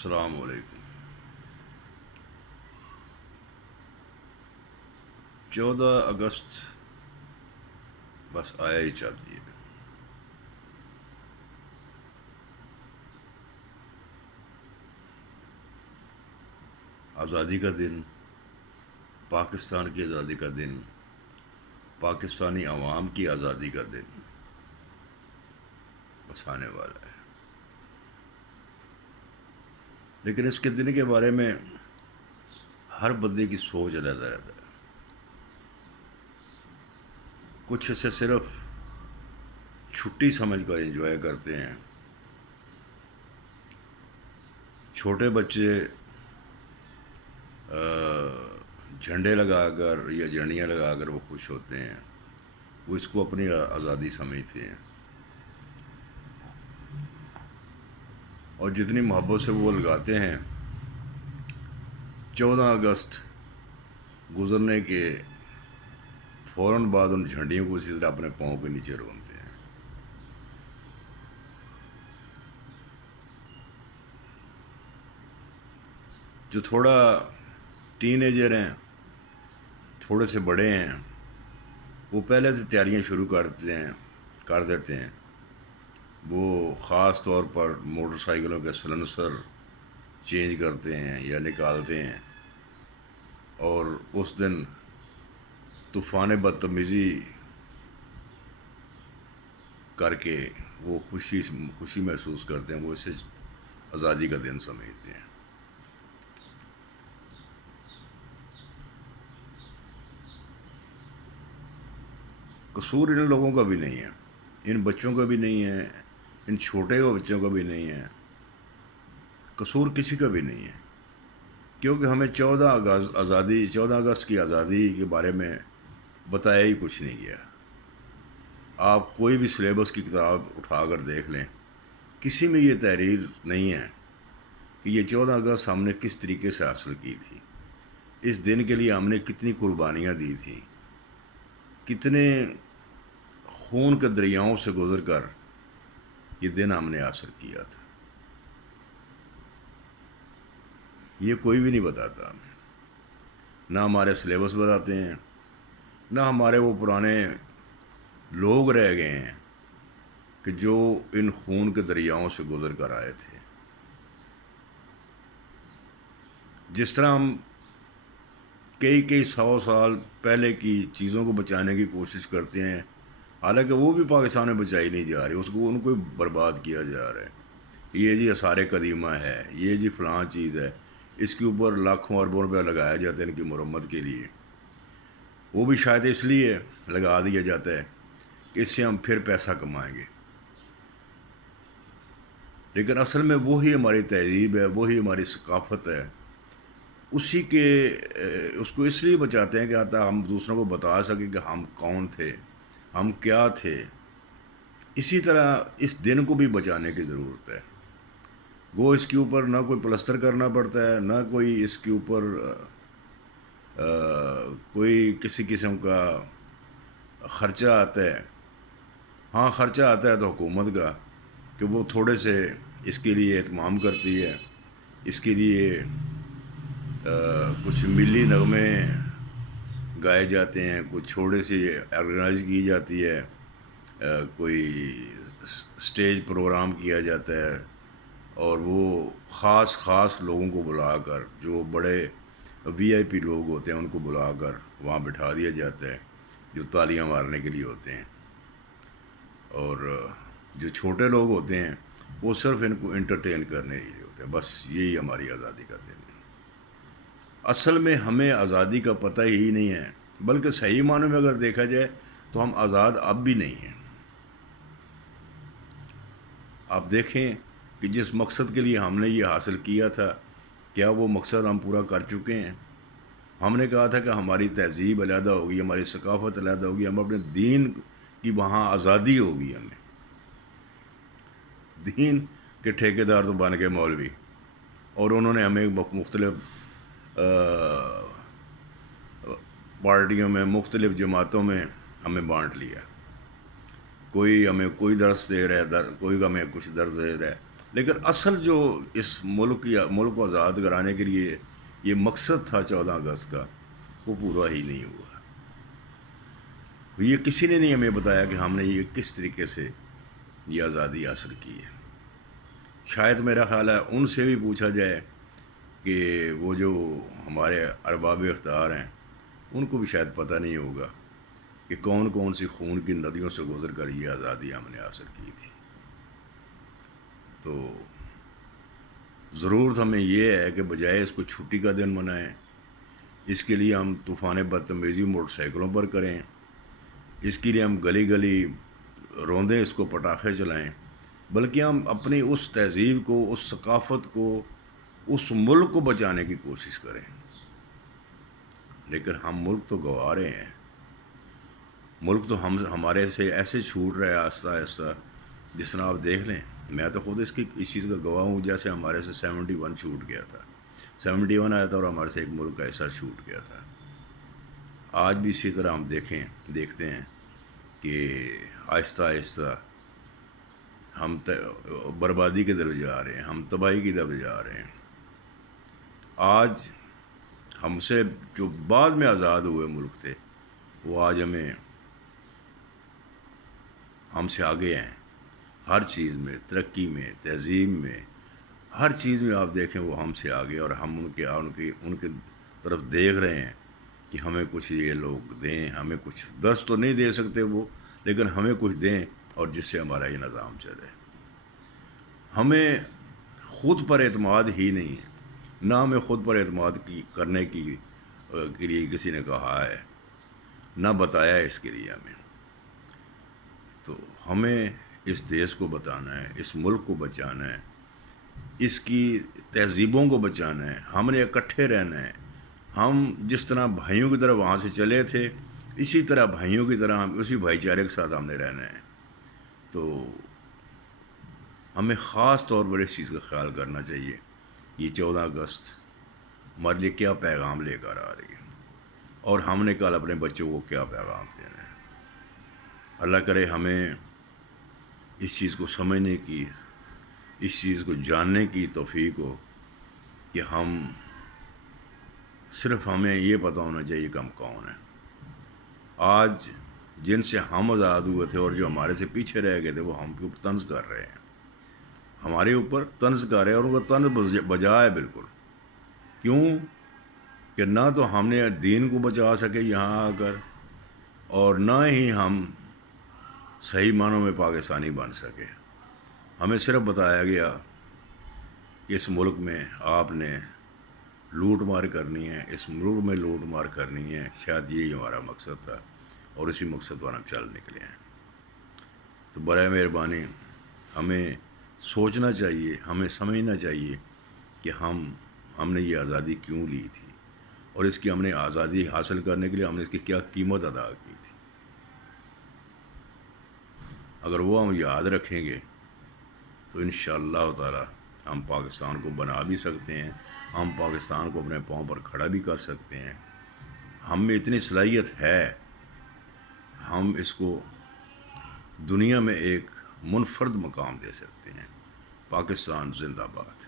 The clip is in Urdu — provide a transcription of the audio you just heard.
السلام علیکم۔ 14 اگست بس آیا ہی چاہتی ہے۔ آزادی کا دن، پاکستان کی آزادی کا دن، پاکستانی عوام کی آزادی کا دن بس آنے والا ہے۔ لیکن اس کے دن کے بارے میں ہر بندے کی سوچ علیحدہ رہتا ہے۔ کچھ اسے صرف چھٹی سمجھ کر انجوائے کرتے ہیں۔ چھوٹے بچے جھنڈے لگا کر یا جھنڈیاں لگا کر وہ خوش ہوتے ہیں، وہ اس کو اپنی آزادی سمجھتے ہیں، اور جتنی محبت سے وہ لگاتے ہیں 14 اگست گزرنے کے فوراً بعد ان جھنڈیوں کو اسی طرح اپنے پاؤں کے نیچے رونتے ہیں۔ جو تھوڑا ٹین ایجر ہیں، تھوڑے سے بڑے ہیں، وہ پہلے سے تیاریاں شروع کر دیتے ہیں۔ وہ خاص طور پر موٹر سائیکلوں کے سلنسر چینج کرتے ہیں یا نکالتے ہیں، اور اس دن طوفان بدتمیزی کر کے وہ خوشی محسوس کرتے ہیں، وہ اسے آزادی کا دن سمجھتے ہیں۔ قصور ان لوگوں کا بھی نہیں ہے، ان بچوں کا بھی نہیں ہے، ان چھوٹے بچوں کا بھی نہیں ہے، قصور کسی کا بھی نہیں ہے، کیونکہ ہمیں 14 اگست کی آزادی کے بارے میں بتایا ہی کچھ نہیں گیا۔ آپ کوئی بھی سلیبس کی کتاب اٹھا کر دیکھ لیں، کسی میں یہ تحریر نہیں ہے کہ یہ 14 اگست ہم نے کس طریقے سے حاصل کی تھی، اس دن کے لیے ہم نے کتنی قربانیاں دی تھیں، کتنے خون کے دریاؤں سے گزر کر یہ دن ہم نے حاصل کیا تھا۔ یہ کوئی بھی نہیں بتاتا ہمیں، نہ ہمارے سلیبس بتاتے ہیں، نہ ہمارے وہ پرانے لوگ رہ گئے ہیں کہ جو ان خون کے دریاؤں سے گزر کر آئے تھے۔ جس طرح ہم کئی 100 سال پہلے کی چیزوں کو بچانے کی کوشش کرتے ہیں، حالانکہ وہ بھی پاکستان میں بچائی نہیں جا رہی، ان کو برباد کیا جا رہا ہے۔ یہ جی آثار قدیمہ ہے، یہ جی فلاں چیز ہے، اس کے اوپر لاکھوں اربوں روپیہ لگایا جاتا ہے ان کی مرمت کے لیے۔ وہ بھی شاید اس لیے لگا دیا جاتا ہے کہ اس سے ہم پھر پیسہ کمائیں گے، لیکن اصل میں وہی ہماری تہذیب ہے، وہی ہماری ثقافت ہے، اس کو اس لیے بچاتے ہیں کہ آتا ہم دوسروں کو بتا سکیں کہ ہم کون تھے، ہم کیا تھے۔ اسی طرح اس دن کو بھی بچانے کی ضرورت ہے۔ وہ اس کے اوپر نہ کوئی پلسٹر کرنا پڑتا ہے، نہ کوئی اس کے اوپر کوئی کسی قسم کا خرچہ آتا ہے۔ ہاں، خرچہ آتا ہے تو حکومت کا، کہ وہ تھوڑے سے اس کے لیے اہتمام کرتی ہے، اس کے لیے کچھ ملی نغمے گائے جاتے ہیں، کچھ چھوڑے سی آرگنائز کی جاتی ہے، کوئی اسٹیج پروگرام کیا جاتا ہے، اور وہ خاص لوگوں کو بلا کر، جو بڑے وی آئی پی لوگ ہوتے ہیں ان کو بلا کر وہاں بٹھا دیا جاتا ہے، جو تالیاں مارنے کے لیے ہوتے ہیں، اور جو چھوٹے لوگ ہوتے ہیں وہ صرف ان کو انٹرٹین کرنے کے لیے ہوتے ہیں۔ بس یہی ہماری آزادی کا دن ہے۔ اصل میں ہمیں آزادی کا پتہ ہی نہیں ہے، بلکہ صحیح معنوں میں اگر دیکھا جائے تو ہم آزاد اب بھی نہیں ہیں۔ آپ دیکھیں کہ جس مقصد کے لیے ہم نے یہ حاصل کیا تھا، کیا وہ مقصد ہم پورا کر چکے ہیں؟ ہم نے کہا تھا کہ ہماری تہذیب علیحدہ ہوگی، ہماری ثقافت علیحدہ ہوگی، ہم اپنے دین کی وہاں آزادی ہوگی۔ ہمیں دین کے ٹھیکیدار تو بن گئے مولوی، اور انہوں نے ہمیں مختلف پارٹیوں میں، مختلف جماعتوں میں ہمیں بانٹ لیا۔ کوئی ہمیں کوئی درس دے رہا ہے، کوئی ہمیں کچھ درس دے رہا ہے۔ لیکن اصل جو اس ملک کو آزاد کرانے کے لیے یہ مقصد تھا 14 اگست کا، وہ پورا ہی نہیں ہوا۔ یہ کسی نے نہیں ہمیں بتایا کہ ہم نے یہ کس طریقے سے یہ آزادی حاصل کی ہے۔ شاید میرا خیال ہے ان سے بھی پوچھا جائے کہ وہ جو ہمارے ارباب اختیار ہیں ان کو بھی شاید پتہ نہیں ہوگا کہ کون کون سی خون کی ندیوں سے گزر کر یہ آزادی ہم نے حاصل کی تھی۔ تو ضرورت ہمیں یہ ہے کہ بجائے اس کو چھٹی کا دن منائیں، اس کے لیے ہم طوفان بدتمیزی موٹر سائیکلوں پر کریں، اس کے لیے ہم گلی گلی روندیں، اس کو پٹاخے چلائیں، بلکہ ہم اپنی اس تہذیب کو، اس ثقافت کو، اس ملک کو بچانے کی کوشش کریں۔ لیکن ہم ملک تو گنوا رہے ہیں، ملک تو ہمارے سے ایسے چھوٹ رہا ہے آہستہ آہستہ، جس طرح آپ دیکھ لیں، میں تو خود اس چیز کا گواہ ہوں، جیسے ہمارے سے 71 چھوٹ گیا تھا، 71 آیا تھا اور ہمارے سے ایک ملک ایسا چھوٹ گیا تھا۔ آج بھی اسی طرح ہم دیکھتے ہیں کہ آہستہ آہستہ ہم بربادی کی طرف جا رہے ہیں، ہم تباہی کی طرف جا رہے ہیں۔ آج ہم سے جو بعد میں آزاد ہوئے ملک تھے، وہ آج ہم سے آگے ہیں، ہر چیز میں، ترقی میں، تہذیب میں، ہر چیز میں آپ دیکھیں وہ ہم سے آگے، اور ہم ان کے طرف دیکھ رہے ہیں کہ ہمیں کچھ یہ لوگ دیں، ہمیں کچھ دست تو نہیں دے سکتے وہ، لیکن ہمیں کچھ دیں اور جس سے ہمارا یہ نظام چلے۔ ہمیں خود پر اعتماد ہی نہیں ہے، نہ ہمیں خود پر اعتماد کرنے کے لیے کسی نے کہا ہے، نہ بتایا ہے اس کے لیے ہمیں۔ تو ہمیں اس دیش کو بچانا ہے، اس ملک کو بچانا ہے، اس کی تہذیبوں کو بچانا ہے، ہم نے اکٹھے رہنا ہے۔ ہم جس طرح بھائیوں کی طرح وہاں سے چلے تھے، اسی طرح بھائیوں کی طرح اسی بھائی چارے کے ساتھ ہم نے رہنا ہے۔ تو ہمیں خاص طور پر اس چیز کا خیال کرنا چاہیے، یہ 14 اگست ہمارے لیے کیا پیغام لے کر آ رہی ہے، اور ہم نے کل اپنے بچوں کو کیا پیغام دینا ہے۔ اللہ کرے ہمیں اس چیز کو سمجھنے کی، اس چیز کو جاننے کی توفیق ہو کہ صرف ہمیں یہ پتہ ہونا چاہیے کہ ہم کون ہیں۔ آج جن سے ہم آزاد ہوئے تھے اور جو ہمارے سے پیچھے رہ گئے تھے، وہ ہم کے اوپر طنز کر رہے ہیں، ہمارے اوپر طنز کر رہے ہیں، اور ان کا طنز بجا ہے بالکل۔ کیوں کہ نہ تو ہم نے دین کو بچا سکے یہاں آ کر، اور نہ ہی ہم صحیح معنوں میں پاکستانی بن سکے۔ ہمیں صرف بتایا گیا کہ اس ملک میں آپ نے لوٹ مار کرنی ہے، اس ملک میں لوٹ مار کرنی ہے، شاید یہی ہمارا مقصد تھا، اور اسی مقصد پر ہم چل نکلے ہیں۔ تو برائے مہربانی ہمیں سوچنا چاہیے، ہمیں سمجھنا چاہیے کہ ہم نے یہ آزادی کیوں لی تھی، اور اس کی ہم نے آزادی حاصل کرنے کے لیے ہم نے اس کی کیا قیمت ادا کی تھی۔ اگر وہ ہم یاد رکھیں گے تو انشاءاللہ تعالی ہم پاکستان کو بنا بھی سکتے ہیں، ہم پاکستان کو اپنے پاؤں پر کھڑا بھی کر سکتے ہیں۔ ہم میں اتنی صلاحیت ہے، ہم اس کو دنیا میں ایک منفرد مقام دے سکتے ہیں۔ پاکستان زندہ باد۔